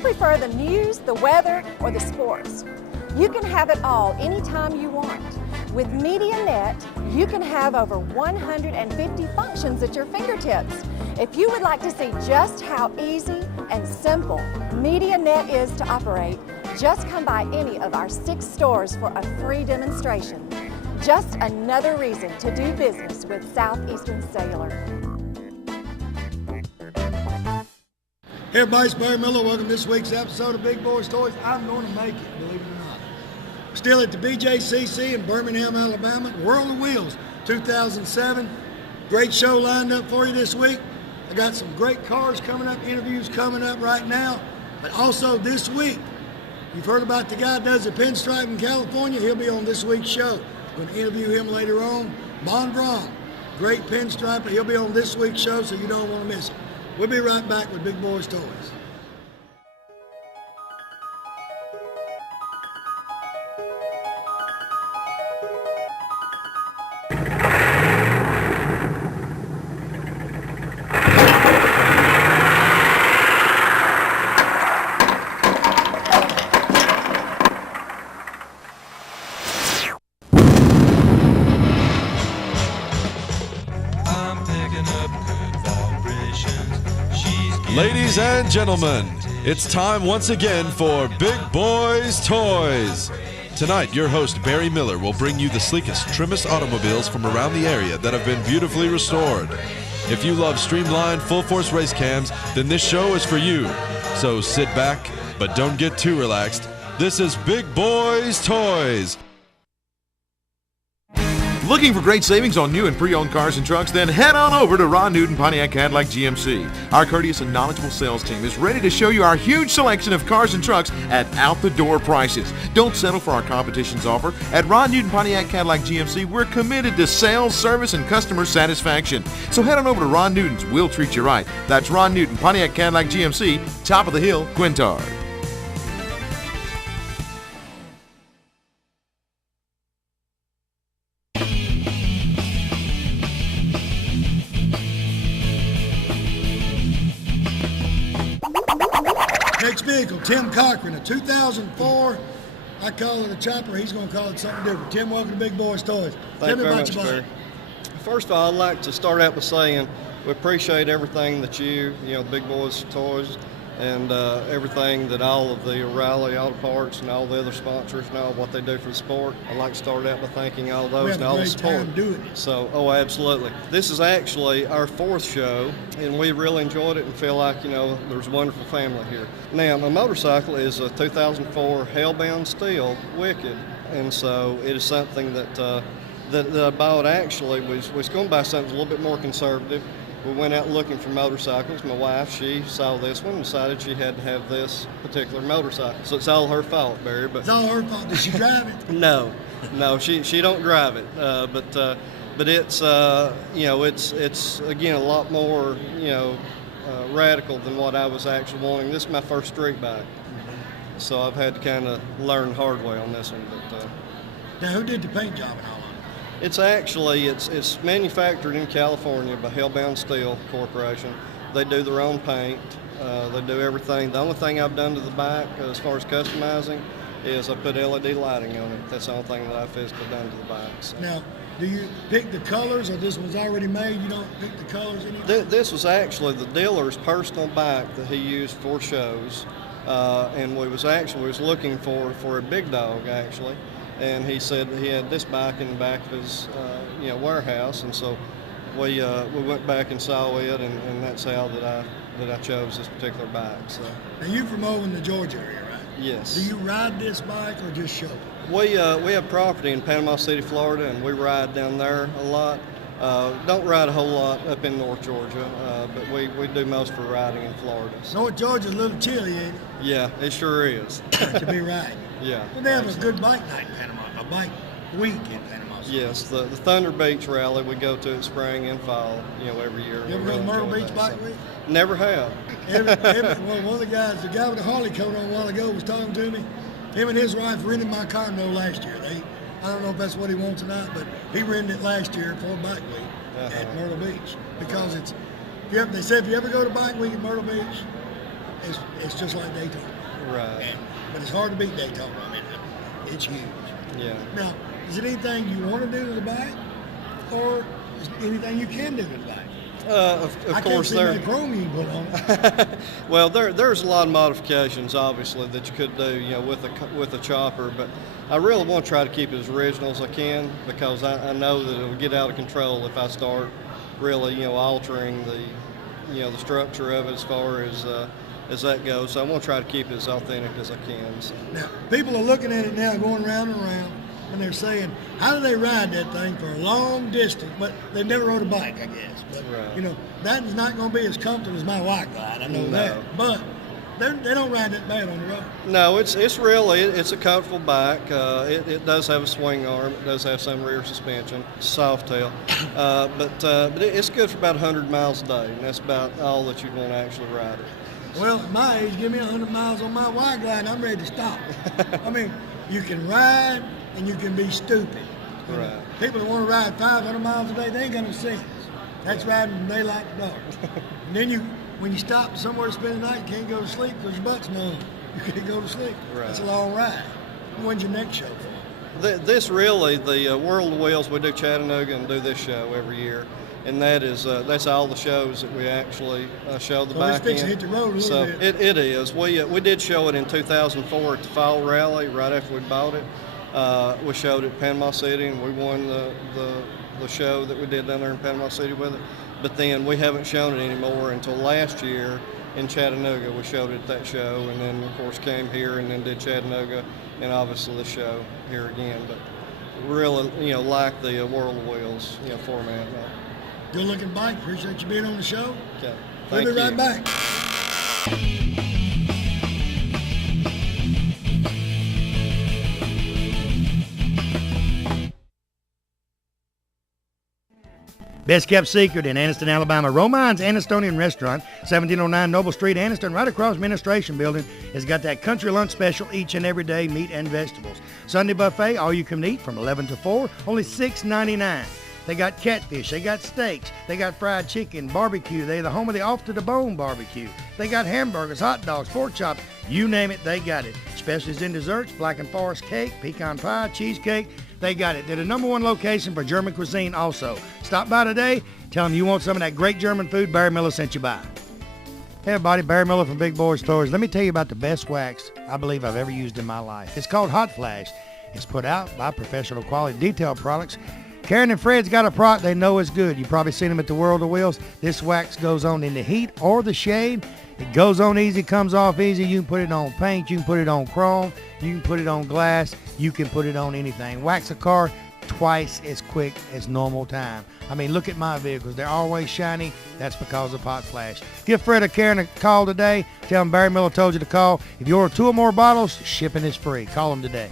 prefer the news, the weather, or the sports? You can have it all anytime you want. With MediaNet, you can have over 150 functions at your fingertips. If you would like to see just how easy and simple MediaNet is to operate, just come by any of our 6 stores for a free demonstration. Just another reason to do business with Southeastern Cellular. Hey everybody, it's Barry Miller. Welcome to this week's episode of Big Boyz Toyz. I'm going to make it, believe it or not. Still at the BJCC in Birmingham, Alabama, World of Wheels 2007. Great show lined up for you this week. I got some great cars coming up, interviews coming up right now. But also this week, you've heard about the guy that does the pinstripe in California. He'll be on this week's show. I'm going to interview him later on. Bon Brom, great pinstriper. He'll be on this week's show, so you don't want to miss it. We'll be right back with Big Boyz Toyz. Ladies and gentlemen, it's time once again for Big Boyz Toyz. Tonight, your host Barry Miller will bring you the sleekest, trimmest automobiles from around the area that have been beautifully restored. If you love streamlined, full-force race cams, then this show is for you. So sit back, but don't get too relaxed. This is Big Boyz Toyz. Looking for great savings on new and pre-owned cars and trucks? Then head on over to Ron Newton Pontiac Cadillac GMC. Our courteous and knowledgeable sales team is ready to show you our huge selection of cars and trucks at out-the-door prices. Don't settle for our competition's offer. At Ron Newton Pontiac Cadillac GMC, we're committed to sales, service, and customer satisfaction. So head on over to Ron Newton's. We'll treat you right. That's Ron Newton Pontiac Cadillac GMC, top of the hill, Quintard. Next vehicle, Tim Cochran, a 2004. I call it a chopper. He's going to call it something different. Tim, welcome to Big Boyz Toyz. Thank you very much, your Barry. First of all, I'd like to start out by saying we appreciate everything that Big Boyz Toyz, and everything that all of the O'Reilly Auto Parts and all the other sponsors and all what they do for the sport. I'd like to start out by thanking all those and all the support. We have a great time doing it. So, absolutely. This is actually our 4th show, and we really enjoyed it and feel like, there's a wonderful family here. Now, my motorcycle is a 2004 Hellbound Steel Wicked, and so it is something that I bought actually was going to buy something a little bit more conservative. We went out looking for motorcycles. My wife, she saw this one and decided she had to have this particular motorcycle. So it's all her fault, Barry. But it's all her fault. Does she drive it? No, she don't drive it. But it's it's again a lot more radical than what I was actually wanting. This is my first street bike, so I've had to kind of learn the hard way on this one. But now, who did the paint job and all? It's manufactured in California by Hellbound Steel Corporation. They do their own paint. They do everything. The only thing I've done to the bike as far as customizing is I put LED lighting on it. That's the only thing that I've physically done to the bike. So. Now, do you pick the colors, or this was already made? You don't pick the colors anymore? This was actually the dealer's personal bike that he used for shows, and we was looking for a big dog actually. And he said he had this bike in the back of his, warehouse, and so we went back and saw it, and that's how that I chose this particular bike. So. Now you're from over in the Georgia area, right? Yes. Do you ride this bike or just show it? We have property in Panama City, Florida, and we ride down there a lot. Don't ride a whole lot up in North Georgia, but we do most of our riding in Florida. So. North Georgia's a little chilly, ain't it? Yeah, it sure is. To be riding. Yeah. Well, they have a good bike night in Panama, a bike week in Panama City. Yes, the Thunder Beach rally we go to in spring and fall, every year. You ever go to Myrtle Beach Bike Week? Never have. Well, one of the guys, the guy with the Harley coat on a while ago was talking to me. Him and his wife rented my condo last year. I don't know if that's what he wants or not, but he rented it last year for Bike Week at Myrtle Beach because they said if you ever go to Bike Week at Myrtle Beach, it's just like Daytona. Right. But it's hard to beat Daytona. I mean, it's huge. Yeah. Now, is it anything you want to do to the bike, or is it anything you can do to the bike? Of I course, can't see there. no chrome you put on it. Well, there's a lot of modifications, obviously, that you could do, with a chopper. But I really want to try to keep it as original as I can, because I know that it'll get out of control if I start really, altering the structure of it as far as that goes. So I want to try to keep it as authentic as I can. So. Now, people are looking at it now, going round and round, and they're saying, how do they ride that thing for a long distance? But they've never rode a bike, I guess. But, Right. that is not going to be as comfortable as my white glide. I know No. that. But they don't ride that bad on the road. No, it's a comfortable bike. It does have a swing arm. It does have some rear suspension, soft tail. But it's good for about 100 miles a day, and that's about all that you'd want to actually ride it. Well, at my age, give me 100 miles on my white glide, I'm ready to stop. I mean, you can ride and you can be stupid. Right. People that want to ride 500 miles a day, they ain't got no sense. That's riding from daylight to dark. And then when you stop somewhere to spend the night, you can't go to sleep because your butt's numb. You can't go to sleep. Right. That's a long ride. When's your next show for? This really, the World of Wheels, we do Chattanooga and do this show every year. And that's all the shows that we actually show the So bike it's fixing in. to hit the road a little So bit. it is. We did show it in 2004 at the Fall Rally right after we bought it. We showed it at Panama City, and we won the show that we did down there in Panama City with it. But then we haven't shown it anymore until last year in Chattanooga. We showed it at that show, and then of course came here and then did Chattanooga, and obviously the show here again. But really, like the World of Wheels, format. Good looking bike. Appreciate you being on the show. Okay. We'll Thank be you. right back. Best kept secret in Anniston, Alabama. Romine's Annistonian Restaurant, 1709 Noble Street, Anniston, right across Administration Building, has got that country lunch special each and every day, meat and vegetables. Sunday buffet, all you can eat from 11 to 4, only $6.99. They got catfish, they got steaks, they got fried chicken, barbecue. They're the home of the Off to the Bone barbecue. They got hamburgers, hot dogs, pork chops, you name it, they got it. Specialties in desserts, Black and Forest cake, pecan pie, cheesecake. They got it. They're the #1 location for German cuisine also. Stop by today. Tell them you want some of that great German food Barry Miller sent you by. Hey everybody, Barry Miller from Big Boyz Toys. Let me tell you about the best wax I believe I've ever used in my life. It's called Hot Flash. It's put out by Professional Quality Detail Products. Karen and Fred's got a product they know is good. You've probably seen them at the World of Wheels. This wax goes on in the heat or the shade. It goes on easy, comes off easy. You can put it on paint. You can put it on chrome. You can put it on glass. You can put it on anything. Wax a car twice as quick as normal time. I mean, look at my vehicles. They're always shiny. That's because of Hot Flash. Give Fred or Karen a call today. Tell them Barry Miller told you to call. If you order 2 or more bottles, shipping is free. Call them today.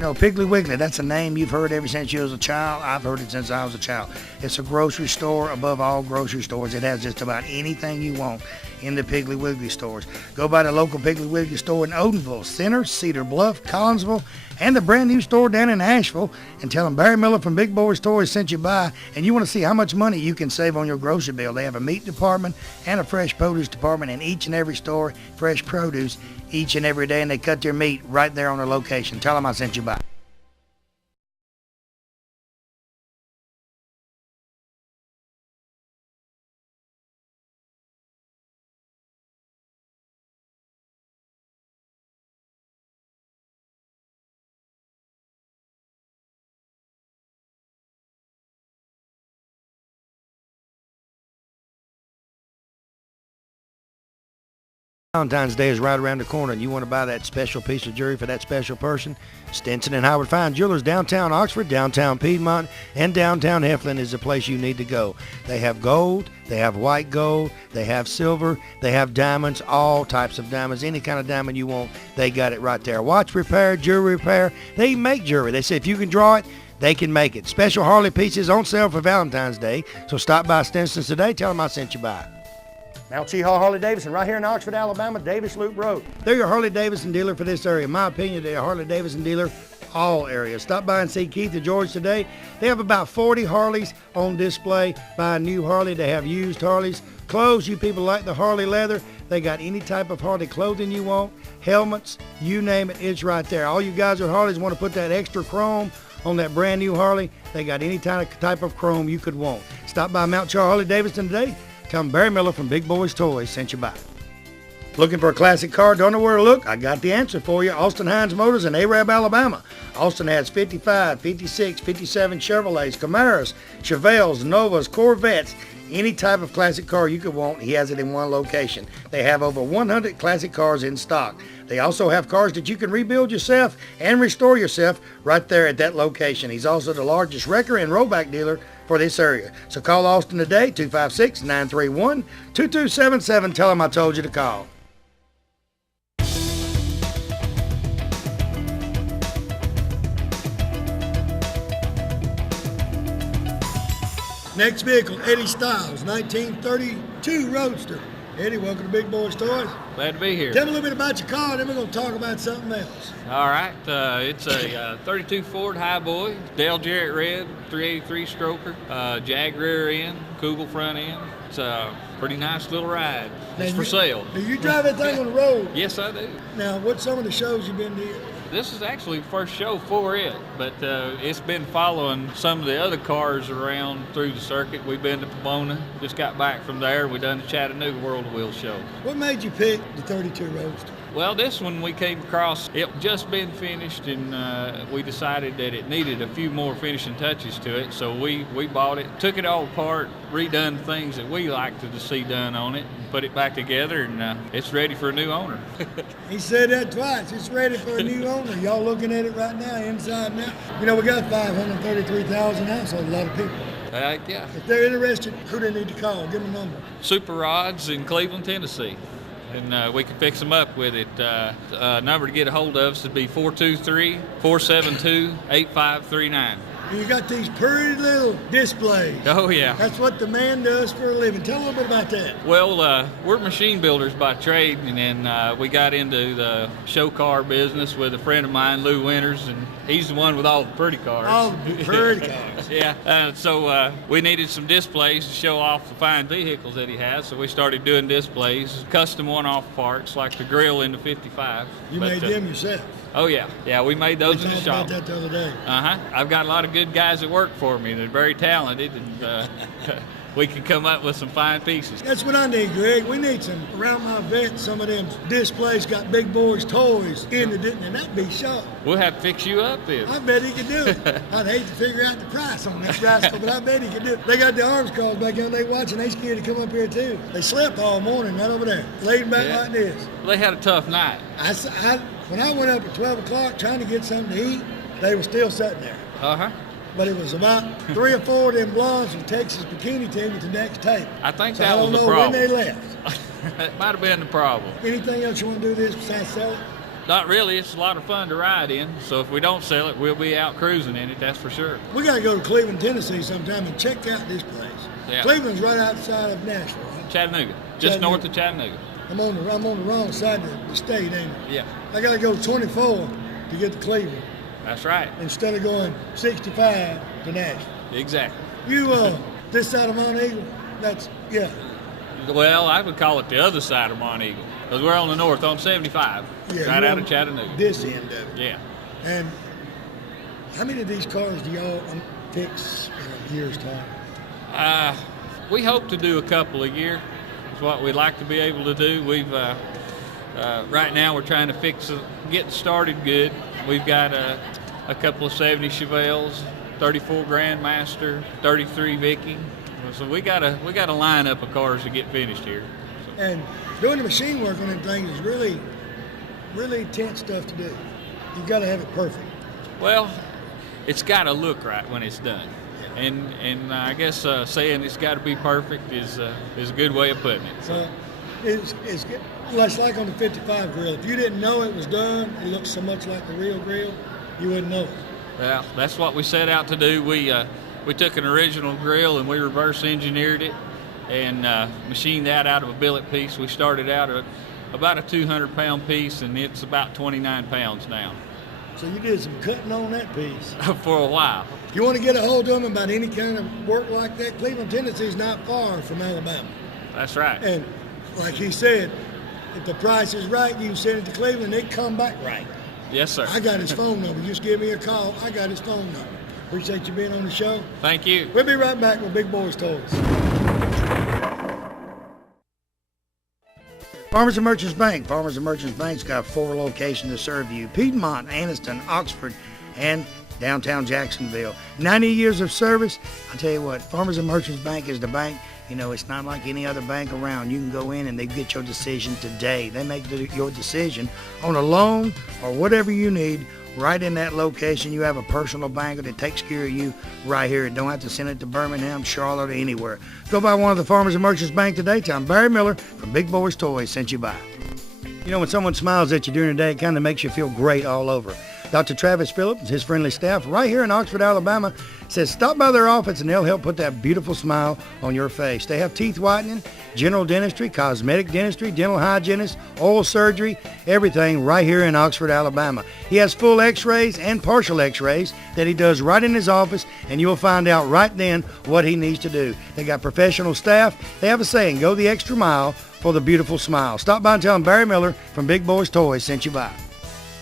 Piggly Wiggly, that's a name you've heard ever since you was a child. I've heard it since I was a child. It's a grocery store above all grocery stores. It has just about anything you want in the Piggly Wiggly stores. Go by the local Piggly Wiggly store in Odenville, Center, Cedar Bluff, Collinsville, and the brand new store down in Asheville, and tell them Barry Miller from Big Boyz Toys sent you by, and you want to see how much money you can save on your grocery bill. They have a meat department and a fresh produce department in each and every store, fresh produce each and every day, and they cut their meat right there on their location. Tell them I sent you by. Valentine's Day is right around the corner, and you want to buy that special piece of jewelry for that special person? Stinson and Howard Fine Jewelers, downtown Oxford, downtown Piedmont, and downtown Heflin is the place you need to go. They have gold, they have white gold, they have silver, they have diamonds, all types of diamonds, any kind of diamond you want, they got it right there. Watch repair, jewelry repair, they make jewelry. They say if you can draw it, they can make it. Special Harley pieces on sale for Valentine's Day, so stop by Stinson's today, tell them I sent you by. Mount Cheehaw Harley-Davidson, right here in Oxford, Alabama, Davis Loop Road. They're your Harley-Davidson dealer for this area. In my opinion, they're a Harley-Davidson dealer all areas. Stop by and see Keith and George today. They have about 40 Harleys on display. Buy a new Harley. They have used Harleys. Clothes, you people like the Harley leather. They got any type of Harley clothing you want. Helmets, you name it, it's right there. All you guys with Harleys want to put that extra chrome on that brand new Harley. They got any type of chrome you could want. Stop by Mount Cheehaw Harley-Davidson today. Tell them Barry Miller from Big Boyz Toys sent you by. Looking for a classic car? Don't know where to look? I got the answer for you. Austin Hines Motors in Arab, Alabama. Austin has 55, 56, 57 Chevrolets, Camaros, Chevelles, Novas, Corvettes, any type of classic car you could want. He has it in one location. They have over 100 classic cars in stock. They also have cars that you can rebuild yourself and restore yourself right there at that location. He's also the largest wrecker and rollback dealer for this area. So call Austin today, 256-931-2277. Tell him I told you to call. Next vehicle, Eddie Stiles, 1932 Roadster. Eddie, welcome to Big Boyz Toys. Glad to be here. Tell me a little bit about your car, then we're going to talk about something else. All right, it's a 32 Ford Highboy, Dale Jarrett red, 383 stroker, Jag rear end, Kugel front end. It's a pretty nice little ride. It's for sale. Do you drive that thing on the road? Yes, I do. Now, what's some of the shows you've been to? This is actually the first show for it, but it's been following some of the other cars around through the circuit. We've been to Pomona, just got back from there. We done the Chattanooga World of Wheels show. What made you pick the 32 Roadster? Well, this one we came across, it just been finished, and we decided that it needed a few more finishing touches to it, so we bought it, took it all apart, redone the things that we liked to see done on it, and put it back together, and it's ready for a new owner. He said that twice. It's ready for a new owner. Y'all looking at it right now, inside and out. You know, we got 533,000 households, a lot of people. Yeah. If they're interested, who they need to call? Give them a number. Super Rods in Cleveland, Tennessee. And we can fix them up with it. Number to get a hold of us would be 423-472-8539. You got these pretty little displays. Oh, yeah. That's what the man does for a living. Tell a little bit about that. Well, we're machine builders by trade, and then we got into the show car business with a friend of mine, Lou Winters, and he's the one with all the pretty cars. All the pretty cars. Yeah. So we needed some displays to show off the fine vehicles that he has, so we started doing displays, custom one-off parts like the grill in the 55. You made them yourself. Oh, yeah. Yeah, we made those in the shop. We talked about that the other day. I've got a lot of good guys that work for me. They're very talented, and we can come up with some fine pieces. That's what I need, Greg. We need some, around my vet, some of them displays got Big Boyz Toys in it, and that'd be sharp. We'll have to fix you up then. I bet he could do it. I'd hate to figure out the price on this rascal, but I bet he could do it. They got the arms calls back there, they watching. They scared to come up here, too. They slept all morning right over there, laid back like this. They had a tough night. When I went up at 12 o'clock trying to get something to eat, they were still sitting there. But it was about 3 or 4 of them blondes from Texas bikini team at the next table. I think so that was the problem. I don't know when they left. That might have been the problem. Anything else you want to do this besides sell it? Not really. It's a lot of fun to ride in. So if we don't sell it, we'll be out cruising in it, that's for sure. We got to go to Cleveland, Tennessee sometime and check out this place. Yeah. Cleveland's right outside of Nashville, right? Chattanooga. Just north of Chattanooga. I'm on the wrong side of the state, ain't I? Yeah. I got to go 24 to get to Cleveland. That's right. Instead of going 65 to Nashville. Exactly. You, this side of Mount Eagle, yeah. Well, I would call it the other side of Mount Eagle, because we're on the north, on 75, right out of Chattanooga. This end of it. Yeah. And how many of these cars do y'all fix in a year's time? We hope to do a couple a year. It's what we'd like to be able to do. We've right now we're trying to get started good. We've got a couple of 70 Chevelles, 34 Grandmaster, 33 Vicky. So we got a lineup of cars to get finished here. So. And doing the machine work on them things is really, really intense stuff to do. You've got to have it perfect. Well, it's got to look right when it's done. And I guess saying it's got to be perfect is a good way of putting it. So. It's like on the 55 grill. If you didn't know it was done, it looks so much like the real grill, you wouldn't know it. Well, that's what we set out to do. We took an original grill and we reverse engineered it and machine that out of a billet piece. We started out at about a 200-pound piece, and it's about 29 pounds now. So you did some cutting on that piece. For a while. If you want to get a hold of them about any kind of work like that, Cleveland, Tennessee is not far from Alabama. That's right. And like he said, if the price is right, you can send it to Cleveland, they come back right. Yes, sir. I got his phone number. Just give me a call. I got his phone number. Appreciate you being on the show. Thank you. We'll be right back with Big Boyz Toys. Farmers and Merchants Bank. Farmers and Merchants Bank's got 4 locations to serve you. Piedmont, Anniston, Oxford, and downtown Jacksonville. 90 years of service. I tell you what, Farmers and Merchants Bank is the bank. You know, it's not like any other bank around. You can go in and they get your decision today. They make your decision on a loan or whatever you need right in that location. You have a personal banker that takes care of you right here. You don't have to send it to Birmingham, Charlotte, or anywhere. Go by one of the Farmers and Merchants Bank today. Tell them Barry Miller from Big Boyz Toys sent you by. You know, when someone smiles at you during the day, it kind of makes you feel great all over. Dr. Travis Phillips and his friendly staff right here in Oxford, Alabama says stop by their office and they'll help put that beautiful smile on your face. They have teeth whitening, general dentistry, cosmetic dentistry, dental hygienist, oral surgery, everything right here in Oxford, Alabama. He has full x-rays and partial x-rays that he does right in his office, and you'll find out right then what he needs to do. They got professional staff. They have a saying, go the extra mile for the beautiful smile. Stop by and tell them Barry Miller from Big Boyz Toys sent you by.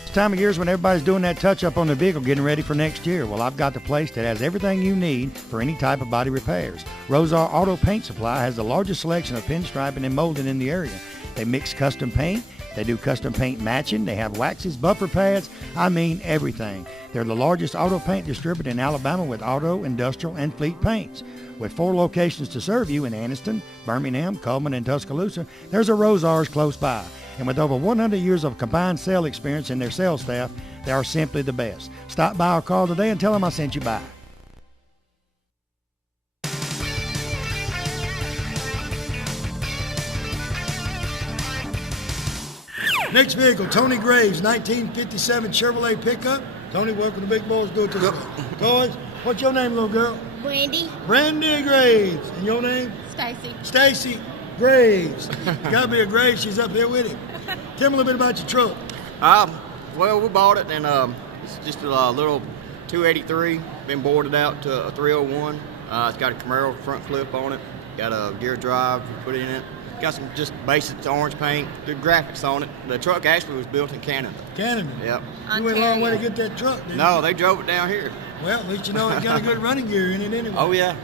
It's time of year when everybody's doing that touch-up on their vehicle, getting ready for next year. Well, I've got the place that has everything you need for any type of body repairs. Rosar Auto Paint Supply has the largest selection of pinstriping and molding in the area. They mix custom paint. They do custom paint matching. They have waxes, buffer pads. I mean everything. They're the largest auto paint distributor in Alabama with auto, industrial, and fleet paints. With 4 locations to serve you in Anniston, Birmingham, Coleman, and Tuscaloosa, there's a Rosar's close by. And with over 100 years of combined sales experience in their sales staff, they are simply the best. Stop by or call today and tell them I sent you by. Next vehicle, Tony Graves, 1957 Chevrolet pickup. Tony, welcome to Big Boyz. Do it to the toys. What's your name, little girl? Brandy. Brandy Graves. And your name? Stacy. Stacy Graves. Gotta be a Graves. She's up here with him. Tell me a little bit about your truck. Well, we bought it, and it's just a little 283. Been boarded out to a 301. It's got a Camaro front clip on it. Got a gear drive put in it. Got some just basic orange paint. Good graphics on it. The truck actually was built in Canada. Canada? Yep. You went a long way to get that truck, didn't No, you? they drove it down here. Well, at least you know it got a good running gear in it anyway. Oh, yeah,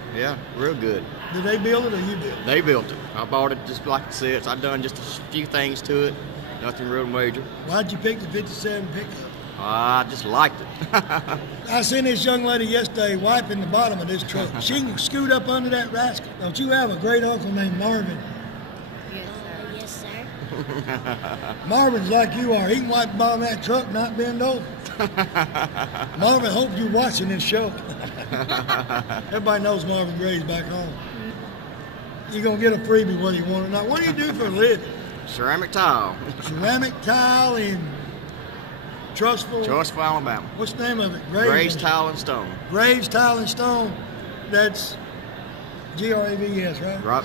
real good. Did they build it or you built it? They built it. I bought it just like it sits. I've done just a few things to it. Nothing real major. Why'd you pick the 57 pickup? I just liked it. I seen this young lady yesterday wiping the bottom of this truck. She can scoot up under that rascal. Don't you have a great uncle named Marvin? Yes, sir. Marvin's like you are. He can wipe the bottom of that truck, not bend over. Marvin, hope you're watching this show. Everybody knows Marvin Graves back home. You're going to get a freebie whether you want it or not. What do you do for a living? Ceramic tile. Ceramic tile in Trussville, Alabama. What's the name of it? Graves Tile and Stone. Graves Tile and Stone. That's Graves, right? Right.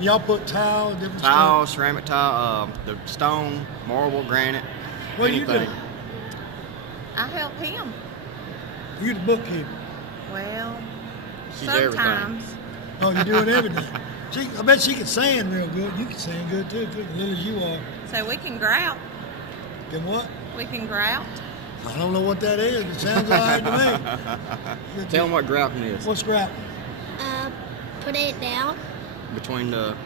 Y'all put tile, different Tile, stuff? ceramic tile, the stone, marble, granite, What do you anything. do? I help him. You the bookkeeper. Well, She's sometimes. Oh, you're doing everything. I bet she can sand real good. You can sand good too, as little as you are. So we can grout. Can what? We can grout. I don't know what that is. It sounds all right to me. Tell them what grouting is. What's scrap? Put it down. Between the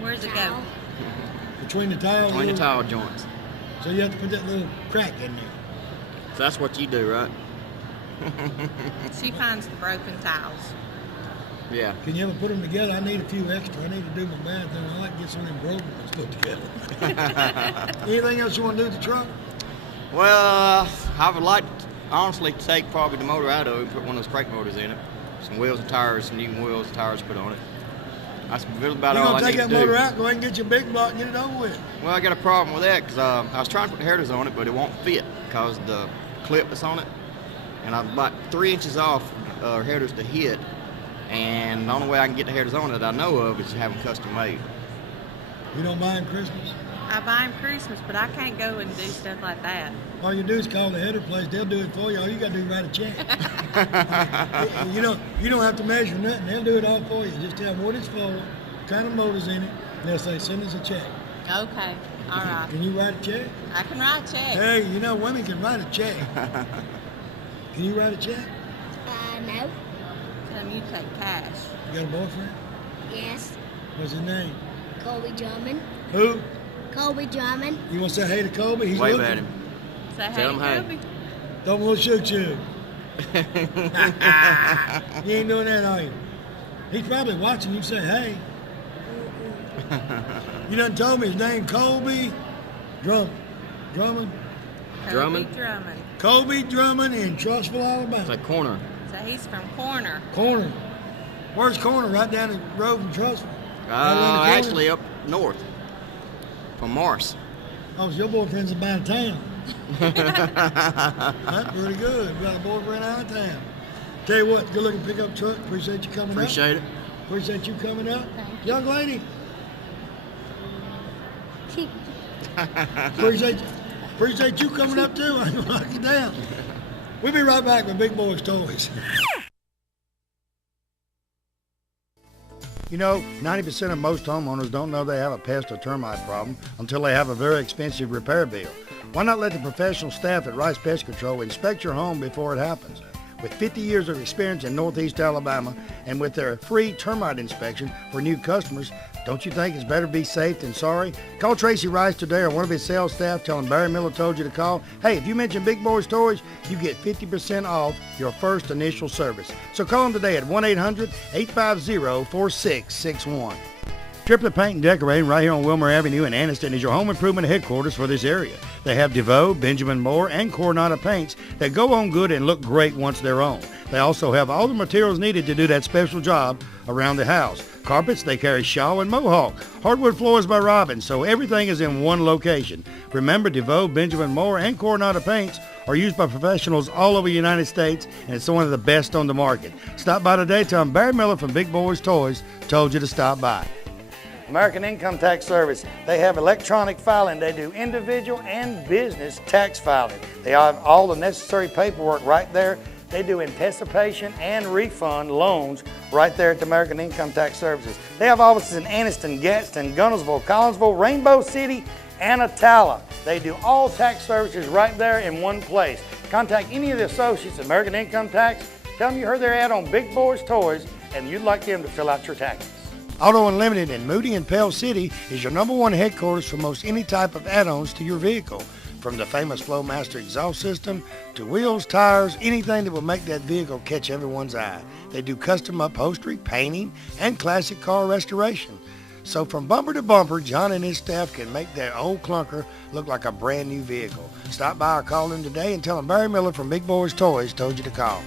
Where's it go? Between the tiles? tile joints. So you have to put that little crack in there. So that's what you do, right? She finds the broken tiles. Yeah. Can you ever put them together? I need a few extra. I need to do my bathroom. I like to get some of them broken ones put together. Anything else you want to do with the truck? Well, I would like to honestly take probably the motor out of it and put one of those brake motors in it. Some wheels and tires, some new wheels and tires put on it. That's really about You're all going I to need take to that do. motor out, go ahead and get your big block and get it over with. Well, I got a problem with that because I was trying to put the headers on it, but it won't fit because the clip that's on it. And I'm about 3 inches off headers to hit. And the only way I can get the headers on that I know of is to have them custom made. You don't mind Christmas? I buy them Christmas, but I can't go and do stuff like that. All you do is call the header place. They'll do it for you. All you got to do is write a check. you don't have to measure nothing. They'll do it all for you. Just tell them what it's for, what kind of motor's in it. And they'll say, send us a check. Okay, all right. Can you write a check? I can write a check. Hey, women can write a check. Can you write a check? No. You take cash. You got a boyfriend? Yes. What's his name? Colby Drummond. Who? Colby Drummond. You want to say hey to Colby? He's Wave looking. at him. Say hey, Tell him hey. Kobe. Don't want to shoot you. You ain't doing that, are you? He's probably watching you say hey. You done told me his name, Colby Drummond. Drummond? Drummond. Colby Drummond in Trussville, Alabama. It's a corner. So he's from Corner. Corner. Where's Corner? Right down the road from Trussville. Right around the corner? Actually up north. From Morris. Oh, so your boyfriend's about of town. That's pretty good. You got a boyfriend out of town. Tell you what, good looking pickup truck. Appreciate you coming Appreciate up. it. Appreciate you coming up. Thank you. Young lady. Appreciate you coming up too. I'm gonna knock you down. We'll be right back with Big Boyz Toys. 90% of most homeowners don't know they have a pest or termite problem until they have a very expensive repair bill. Why not let the professional staff at Rice Pest Control inspect your home before it happens? With 50 years of experience in Northeast Alabama and with their free termite inspection for new customers, don't you think it's better to be safe than sorry? Call Tracy Rice today or one of his sales staff. Tell him Barry Miller told you to call. Hey, if you mention Big Boyz Toys, you get 50% off your first initial service. So call them today at 1-800-850-4661. Triplet Paint and Decorating right here on Wilmer Avenue in Anniston is your home improvement headquarters for this area. They have DeVoe, Benjamin Moore, and Coronado paints that go on good and look great once they're on. They also have all the materials needed to do that special job around the house. Carpets, they carry Shaw and Mohawk. Hardwood floors by Robbins, so everything is in one location. Remember, DeVoe, Benjamin Moore, and Coronado paints are used by professionals all over the United States, and it's one of the best on the market. Stop by today. Tell them Barry Miller from Big Boyz Toys told you to stop by. American Income Tax Service. They have electronic filing. They do individual and business tax filing. They have all the necessary paperwork right there. They do anticipation and refund loans right there at the American Income Tax Services. They have offices in Anniston, Gadsden, Gunnersville, Collinsville, Rainbow City, and Attala. They do all tax services right there in one place. Contact any of the associates at American Income Tax. Tell them you heard their ad on Big Boyz Toys and you'd like them to fill out your taxes. Auto Unlimited in Moody and Pell City is your #1 headquarters for most any type of add-ons to your vehicle. From the famous Flowmaster exhaust system to wheels, tires, anything that will make that vehicle catch everyone's eye. They do custom upholstery, painting, and classic car restoration. So from bumper to bumper, John and his staff can make that old clunker look like a brand new vehicle. Stop by or call them today and tell them Barry Miller from Big Boyz Toys told you to call.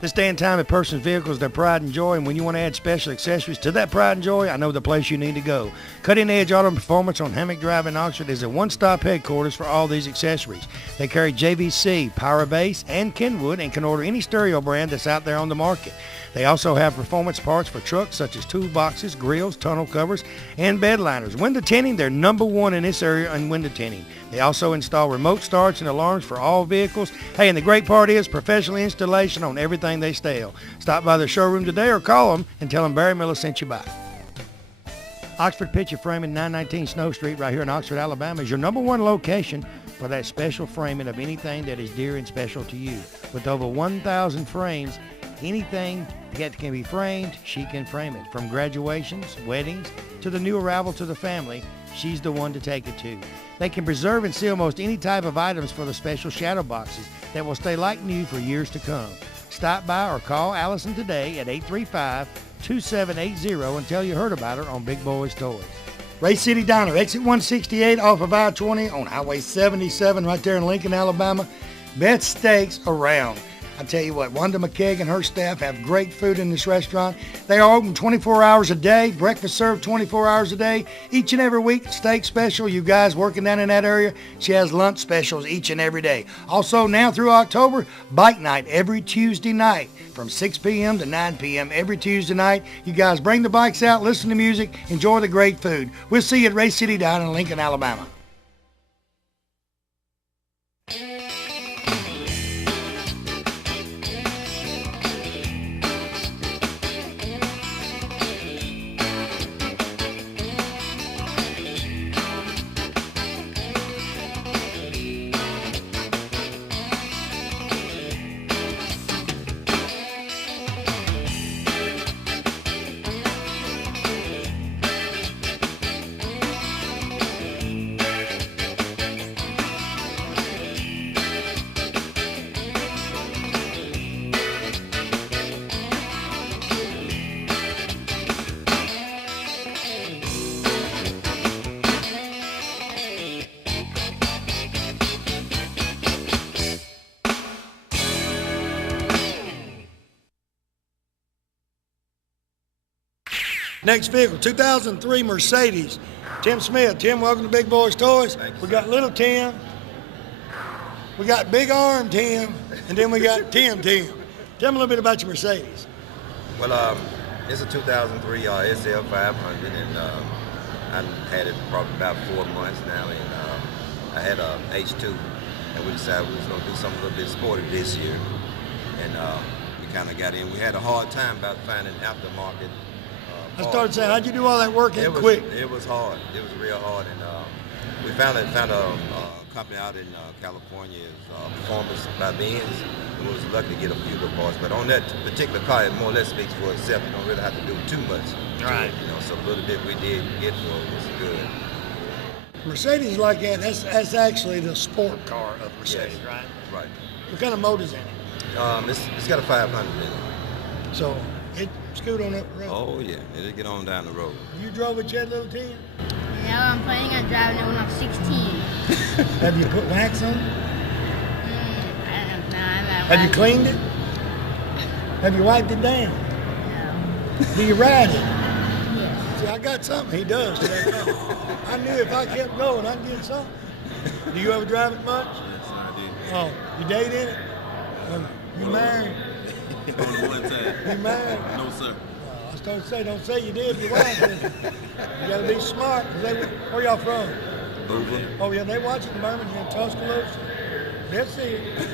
This day and time, a person's vehicle is their pride and joy, and when you want to add special accessories to that pride and joy, I know the place you need to go. Cutting Edge Auto Performance on Hammock Drive in Oxford is a one-stop headquarters for all these accessories. They carry JVC, Power Base, and Kenwood, and can order any stereo brand that's out there on the market. They also have performance parts for trucks such as toolboxes, grills, tunnel covers, and bed liners. Window tinting, they're #1 in this area in window tinting. They also install remote starts and alarms for all vehicles. Hey, and the great part is professional installation on everything they sell. Stop by their showroom today or call them and tell them Barry Miller sent you by. Oxford Picture Framing, 919 Snow Street, right here in Oxford, Alabama, is your #1 location for that special framing of anything that is dear and special to you. With over 1,000 frames, anything that can be framed, she can frame it. From graduations, weddings, to the new arrival to the family, she's the one to take it to. They can preserve and seal most any type of items for the special shadow boxes that will stay like new for years to come. Stop by or call Allison today at 835-2780 and tell you heard about her on Big Boyz Toys. Ray City Diner, exit 168 off of I-20 on Highway 77 right there in Lincoln, Alabama. Best steaks around. I tell you what, Wanda McKeag and her staff have great food in this restaurant. They are open 24 hours a day, breakfast served 24 hours a day. Each and every week, steak special. You guys working down in that area, she has lunch specials each and every day. Also, now through October, bike night every Tuesday night from 6 p.m. to 9 p.m. every Tuesday night. You guys bring the bikes out, listen to music, enjoy the great food. We'll see you at Ray City down in Lincoln, Alabama. Next vehicle, 2003 Mercedes. Tim Smith. Tim, welcome to Big Boyz Toys. We got little Tim, we got big arm Tim, and then we got Tim. Tell me a little bit about your Mercedes. Well, it's a 2003 SL 500, and I had it probably about 4 months now, and I had a H2, and we decided we was going to do something a little bit sporty this year, and we kind of got in. We had a hard time about finding aftermarket. I started saying, how'd you do all that work that quick? It was hard. It was real hard, and we found a company out in California, Performance by Benz, and we was lucky to get a few of the parts. But on that particular car, it more or less speaks for itself. You don't really have to do too much. Right. So the little bit we did get for it was good. Mercedes like that, that's actually the sport car of Mercedes, yes. right? Right. What kind of motor's in it? It's got a 500 in it. So it scoot on up the road? Oh, yeah. It'll get on down the road. You drove it yet, little Tim? No, I'm planning on driving it when I'm 16. Have you put wax on it? I don't know. Have you cleaned it? Have you wiped it down? No. Do you ride it? Yes. See, I got something he does to that car. I knew if I kept going, I'd get something. Do you ever drive it much? Yes, I did. Oh, you date in it? You married? Only one time. You married? No, sir. I started to say, don't say you did. Your wife did. You got to be smart. Where y'all from? Hoover. Oh, yeah, they watch it in Birmingham, Tuscaloosa. They'll see it.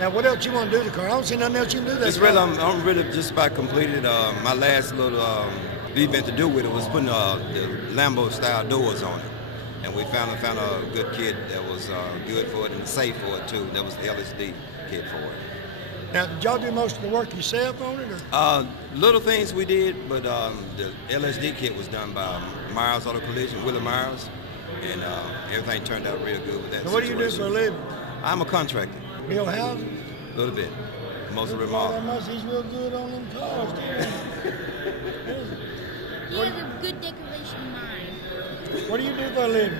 Now, what else you want to do to the car? I don't see nothing else you can do to that It's car. really, I'm really just about completed. My last little event to do with it was putting the Lambo-style doors on it. And we found a good kit that was good for it and safe for it, too. That was the LSD kit for it. Now, did y'all do most of the work yourself on it? Or? Little things we did, but the LSD kit was done by Myers Auto Collision, Willie Myers, and everything turned out real good with that. So what do you do for a living? I'm a contractor. Build houses? A little bit. Mostly remodel. remodel. He's real good on them cars, too. He has a good decoration mind. What do you do for a living?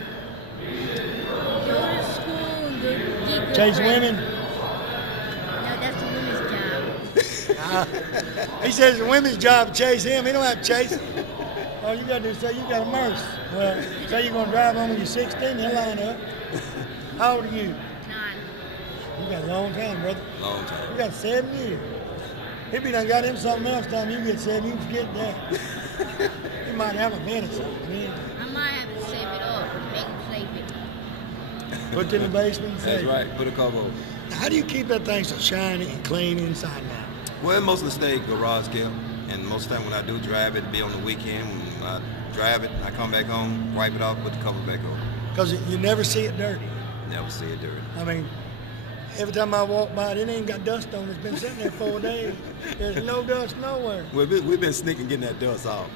Go to school and get Chase friends. women? No, that's the women's job. He says it's a women's job to chase him. He don't have to chase him. All you got to do is say you got a mercy. Well, say you're going to drive home when you're 16, he'll line up. How old are you? 9. You got a long time, brother. Long time. You got 7 years. If he done got him something else time you get 7, you can forget that. He might have a bed or something. Yeah. I might have to save it up and make him save it. Put it in the basement and That's save it. right. Put a cover over. Now, how do you keep that thing so shiny and clean inside and out? Well, mostly stay garage kept, and most of the time when I do drive it, be on the weekend. When I drive it, I come back home, wipe it off, put the cover back on. Because you never see it dirty. Never see it dirty. I mean, every time I walk by it, it ain't got dust on it. It's been sitting there 4 days. There's no dust nowhere. We've been sneaking getting that dust off.